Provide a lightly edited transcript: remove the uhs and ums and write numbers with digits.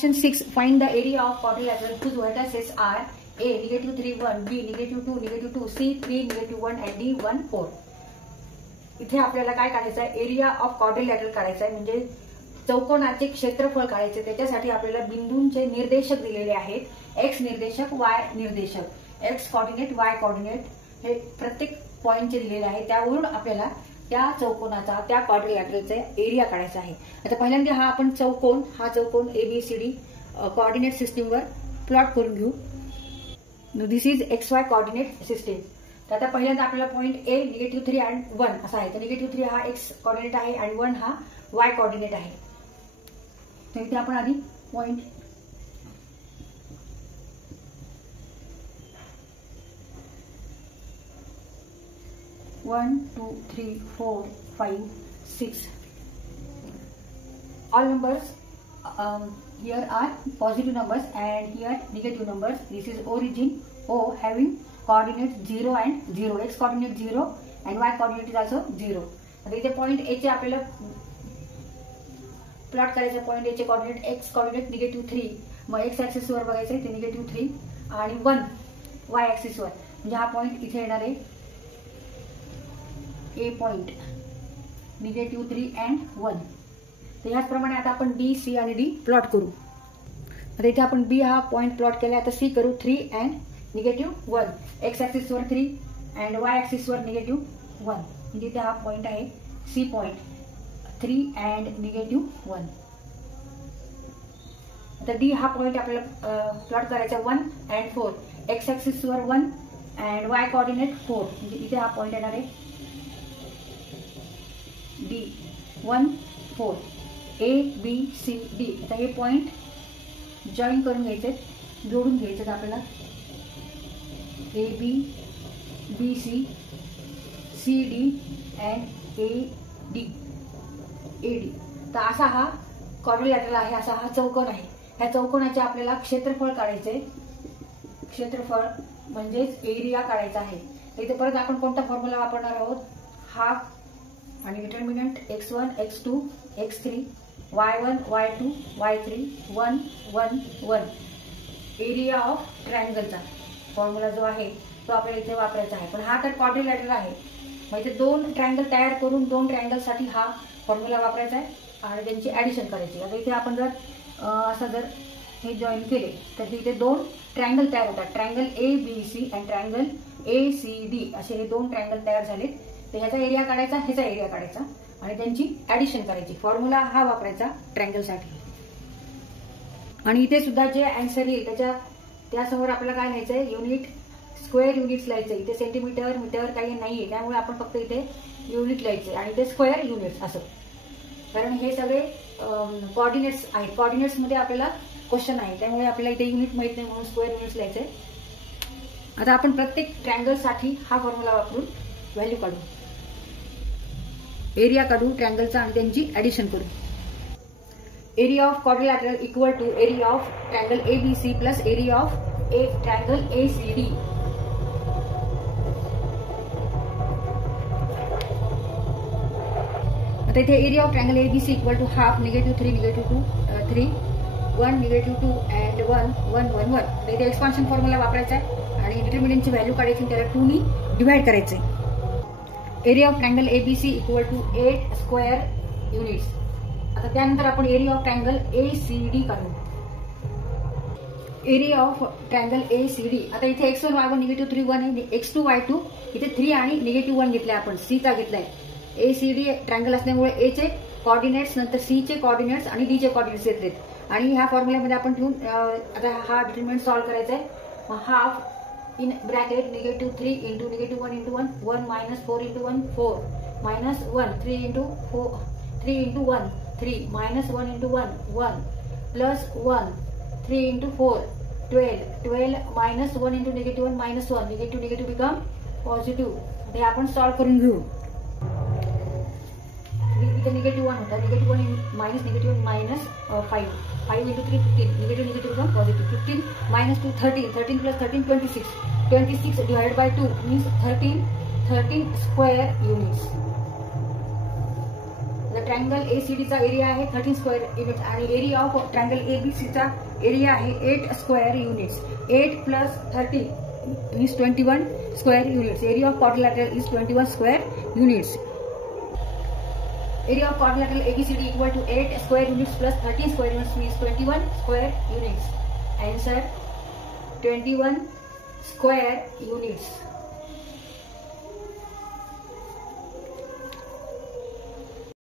Question 6. Find the area of quadrilateral whose vertices are A -3 1, B -2 -2, C 3 -1 and D 1 4. इथे आपल्याला काय काढायचं आहे, एरिया ऑफ क्वाड्रिलॅटरल काढायचं आहे, म्हणजे चौकोनाचे क्षेत्रफळ काढायचे. त्याच्यासाठी आपल्याला बिंदूंचे निर्देशक दिलेले आहेत, एक्स निर्देशक, वाय निर्देशक, एक्स कोऑर्डिनेट, वाय कोऑर्डिनेट हे प्रत्येक पॉइंटचे दिलेले आहे. त्यावरून आपल्याला त्या चौकोनाचा, त्या क्वाड्रिलॅटरलचा एरिया काढायचा आहे. आता पहिल्यांदा हा चौकोन ABCD कोऑर्डिनेट सिस्टीमवर प्लॉट करून घेऊ. दिस इज XY कोऑर्डिनेट सिस्टीम. तर आता पहिल्यांदा आपल्याला पॉइंट A -3 आणि 1 असा आहे. तर -3 हा एक्स कोऑर्डिनेट आहे आणि 1 हा वाय कोऑर्डिनेट आहे. तर इथे आपण आधी point one 2 3 4 5 6 all numbers here are positive numbers and here negative numbers. This is origin O having coordinates 0 and 0, x coordinate 0 and y coordinate is also 0. आता इथे पॉइंट A चे आपल्याला प्लॉट करायचे. पॉइंट A चे coordinate x coordinate -3, मग x axis वर बघायचं ते -3 आणि 1 y ऍक्सिस वर, म्हणजे हा पॉइंट इथे येणार आहे A पॉइंट -3 and 1. तर ह्याचप्रमाणे आता आपण B, C आणि D प्लॉट करू. आता इथे आपण B हा पॉइंट प्लॉट केला. आता C करू 3 and -1, x ऍक्सिस वर 3 and y ऍक्सिस वर -1, म्हणजे इथे हा पॉइंट आहे C पॉइंट 3 and -1. आता D हा पॉइंट आपल्याला प्लॉट करायचा 1 and 4, x ऍक्सिस वर 1 and y कोऑर्डिनेट 4, म्हणजे इथे हा पॉइंट येणार आहे D 1 4 A B C D. आता हे पॉइंट जॉईन करून घ्यायचे, जोडून घ्यायचे आपल्याला A B B C C D and A D. तर असा हा क्वाड्रिलॅटरल आहे, असा हा चौकोन आहे. ह्या चौकोनाचे आपल्याला क्षेत्रफळ काढायचे. क्षेत्रफळ म्हणजेच एरिया काढायचा आहे. इथे परत आपण कोणता फॉर्म्युला वापरणार आहोत, हाफ आणि determinant x1 x2 x3 y1 y2 y3 1 1 1. Area of ट्रायंगलचा फॉर्म्युला जो आहे तो आपल्याला इथे वापरायचा आहे. पण हा तर क्वाड्रिलॅटरल आहे, मग इथे 2 ट्रायंगल तयार करून 2 ट्रायंगलसाठी हा फॉर्म्युला वापरायचा आहे आणि त्यांची ऍडिशन करायची. आता इथे आपण जर हे जॉईन केले तर इथे 2 ट्रायंगल तयार होतात. ट्रायंगल ABC आणि ट्रायंगल ACD असे हे 2 ट्रायंगल तयार झाले. तर ह्याचा एरिया काढायचा, ह्याचा एरिया काढायचा आणि त्यांची ऍडिशन करायची. फॉर्म्युला हा वापरायचा ट्रायंगलसाठी. आणि इथे सुद्धा जे आन्सर येईल त्यासमोर आपल्याला काय लिहायचंय, युनिट, स्क्वेअर युनिट्स लिहायचे. इथे सेंटीमीटर मीटर काही नाहीये, त्यामुळे आपण फक्त इथे युनिट लिहायचे आणि इथे स्क्वेअर युनिट्स असं, कारण हे सगळे कोऑर्डिनेट्स आहेत. कोऑर्डिनेट्स मध्ये आपल्याला क्वेश्चन आहे, त्यामुळे आपल्याला इथे युनिट माहित नाही म्हणून स्क्वेअर युनिट्स लिहायचे. आता आपण प्रत्येक ट्रायंगल साठी हा फॉर्म्युला वापरून व्हॅल्यू काढू, एरिया काढू ट्रायंगलचा आणि त्यांची ऍडिशन करू. Area of quadrilateral equal to area of triangle ABC plus area of triangle ACD. आता इथे area of triangle ABC equal to half -3 -2 3 1 -2 and 1 1 1 1. तर इथे एक्सपान्शन फॉर्म्युला वापरायचा आहे आणि डिटर्मिनंटची व्हॅल्यू काढायची, त्याला 2 नी डिवाइड करायचे. Area of triangle ABC equal to 8 square units. आता त्यानंतर आपण एरिया ऑफ ट्रायंगल ACD काढू. Area of triangle ACD. आता इथे x1 y1 -3 1 आहे, x2 y2 इथे 3 आणि -1 घेतलाय, आपण C चा घेतलाय. ACD ट्रायंगल असल्यामुळे A चे कोऑर्डिनेट्स, नंतर C चे कोऑर्डिनेट्स आणि D चे कोऑर्डिनेट्स येतात. आणि ह्या फॉर्म्युल्यामध्ये आपण ठेवून आता हा डिटर्मिनंट सॉल्व्ह करायचा आहे. Half in bracket -3 into -1 into 1 1 minus 4 into 1 4 minus 1 3 into 1 3 minus 1 into 1 1 plus 1 3 into 4 12 minus 1 into -1 minus 1 negative become positive. हे आपण सॉल्व्ह करून घेऊ. इथे -1 होता, -1 minus -1 minus 5 into 3 15 negative become positive. 15 minus 2 13 13 plus 13 26 divided by 2 means 13 square units. The triangle ACD चा area आहे 13 square units आणि area of triangle ABC चा एरिया आहे 8 square units. 8 plus 30 is 21 square units. Area of quadrilateral is 21 square units. Area of quadrilateral ABCD equal to 8 square units plus 13 square units means 21 square units. Answer 21 square units.